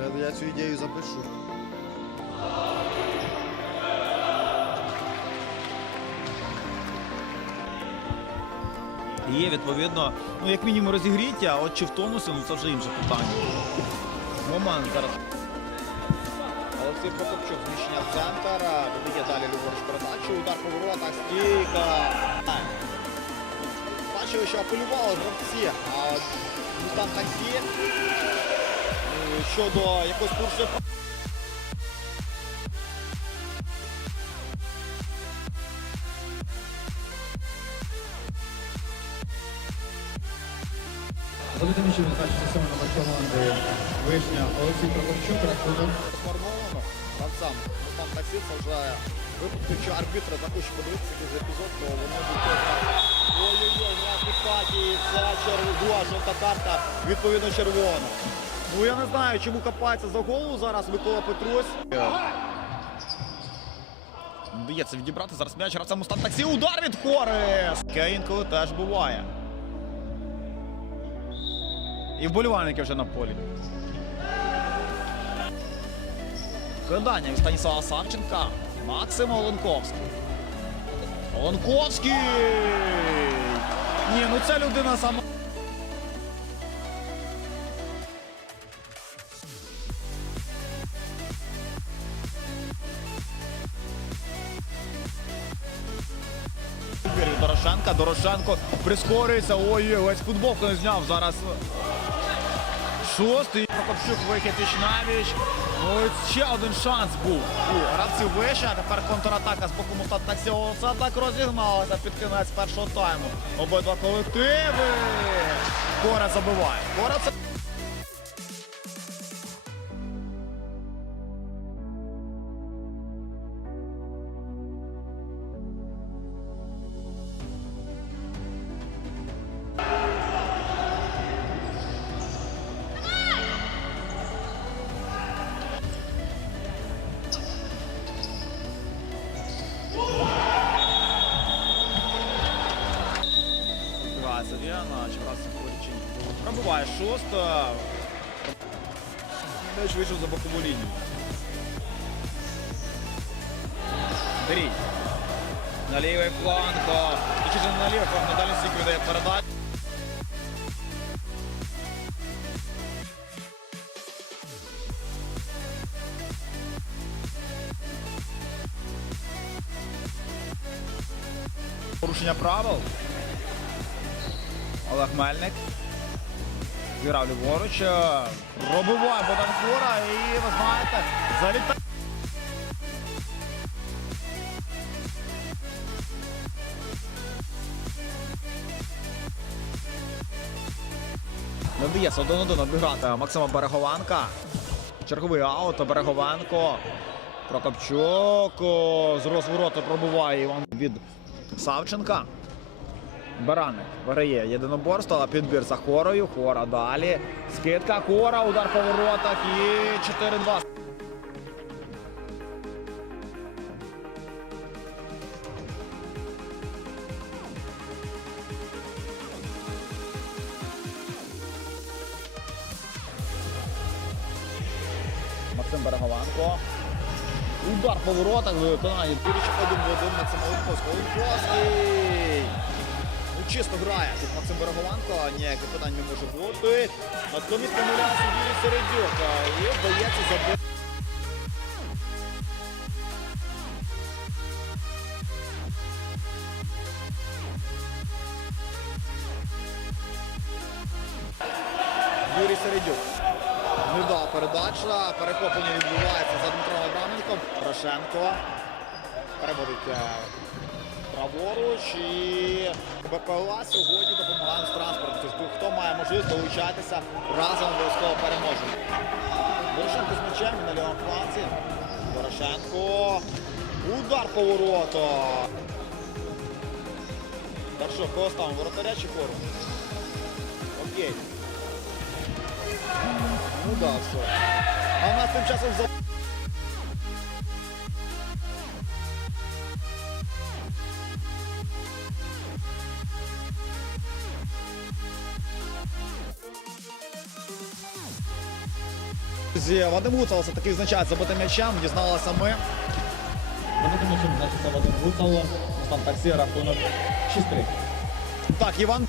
Я, я цю ідею запишу. Є відповідно, ну як мінімум розігріття, а от чи в тонусі, ну це вже інше питання. Момент зараз. Олексій Прокопчук, зміщення в центр. Віддає далі ліворуч передачу. Удар по воротах. Стійка. Бачили, що апелювали гравці. А Мустан Таксі щодо якогось курсу. Володимир Міщин значить сьомий номер команди Вишня Олексій Прокопчук, рахунок Сформовано. Гравцям Мустан Таксі це вже випадку, якщо арбітри захочуть подивитися якийсь епізод, то вони будуть Ой-ой-ой, власник Паті, це червона, жовта карта, відповідно червона. Ну я не знаю, чому копається за голову зараз Микола Петрусь. Вдається відібрати зараз м'яч, гравця Мустан таксі. Удар від Хорес! Таке інколи теж буває. І вболівальники вже на полі. Кидання від Станіслава Савченка. Максим Оленковський. Оленковський! Ні, ну ця людина сама. Дорошенка. Дорошенко прискорюється. Ой, ось футболку не зняв зараз. Шостий. Прокопчук вихід Вічнавіч. Ось ще один шанс був у гравців вище. А тепер контратака з боку Мустат Таксі. Так розігналося під кінець першого тайму. Обидва колективи. Кора забиває. Кора це. Відбивається Віана, Чеврас Корічин. Пробиває шоста. М'яч вийшов за бокову лінію. Беріть. На лівий фланг. Точніше не на лівий фланг, на дальній стійку віддає передачу. Порушення правил. Олег Мельник. Зіграв ліворуч. Пробиває Богдан Хора і ви знаєте, залітає. Не вдається один один обіграти Максима Берегованка. Черговий аут Береговенко. Прокопчук з розвороту пробиває Іван від Савченка. Бараник виграє єдиноборство, а підбір за хорою. Хора далі. Скидка хора, удар по воротах і 4-2. Максим Берегованко. Удар по воротах в виконанні. Юрійчик один в один Максим Оленковський. Оленковський! Ну, чисто грає тут Максим Берегованко, ніяких питань не може бути. Натомість помиляється Юрій Середюк. І вдається забити. Юрій Середюк. Невдала передача. Перехоплення відбувається за Дмитром Абраменком. Порошенко переводить е, праворуч і БПЛА сьогодні допомагає з транспорту. Тож хто має можливість долучатися разом обов'язково переможемо. Порошенко з м'ячем на лівому фланці. Порошенко. Удар по вороту. Так що, кого ставимо? Воротаря чи хору? Окей. Ну да, все. А в нас тим часом за. Вадим Гуцал все-таки визначається забитим м'ячем, дізналися ми. Забитим м'ячем значиться Вадим Гуцало. Стан таксі рахунок 6-3. Так, Іван